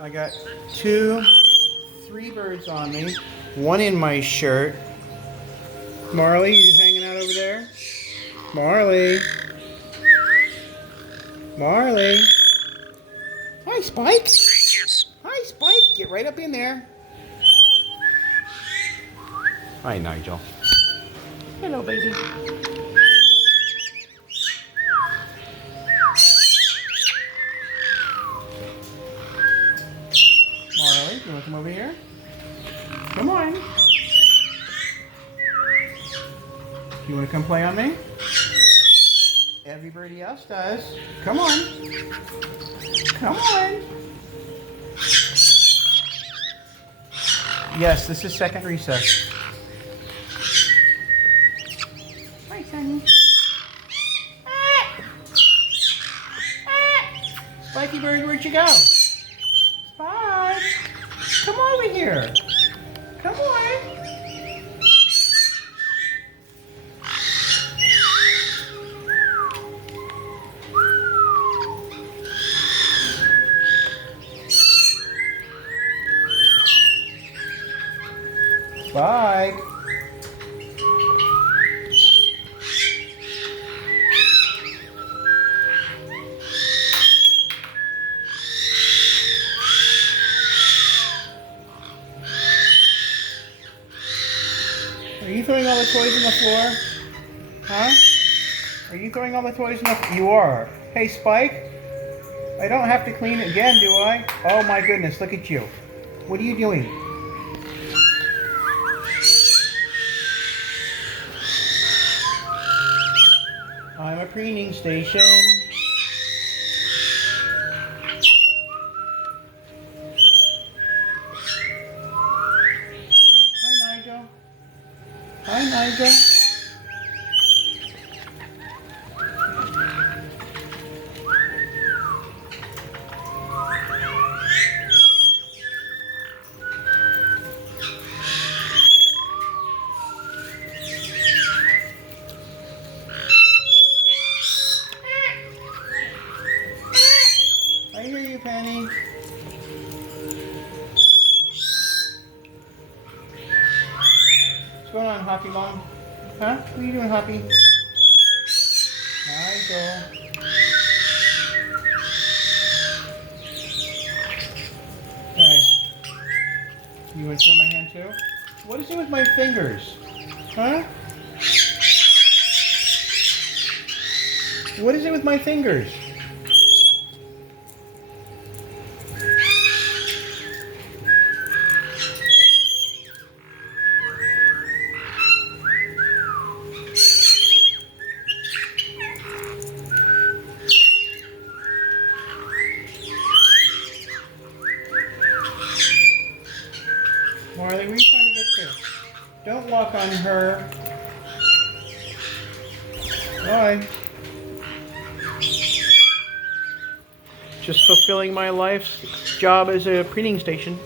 I got three birds on me. One in my shirt. Marley, you hanging out over there? Marley. Marley. Hi, Spike. Hi, Spike. Get right up in there. Hi, Nigel. Hello, baby. Marley, you want to come over here? Come on. You want to come play on me? Everybody else does. Come on. Come on. Yes, this is second recess. Hi, Sonny. Spiky bird, where'd you go? Spike, come over here. Come on. Spike. Are you throwing all the toys on the floor? Huh? Are you throwing all the toys on the floor? You are. Hey, Spike. I don't have to clean it again, do I? Oh my goodness, look at you. What are you doing? I'm a preening station. Hi, Nigel. Hi, Nigel. I hear you, Penny. What's going on, Hoppy Mom? Huh? What are you doing, Hoppy? Nigel. Okay. You want to feel my hand too? What is it with my fingers? Huh? What is it with my fingers? Marley, where are you trying to get to? Don't walk on her. Bye. Just fulfilling my life's job as a preening station.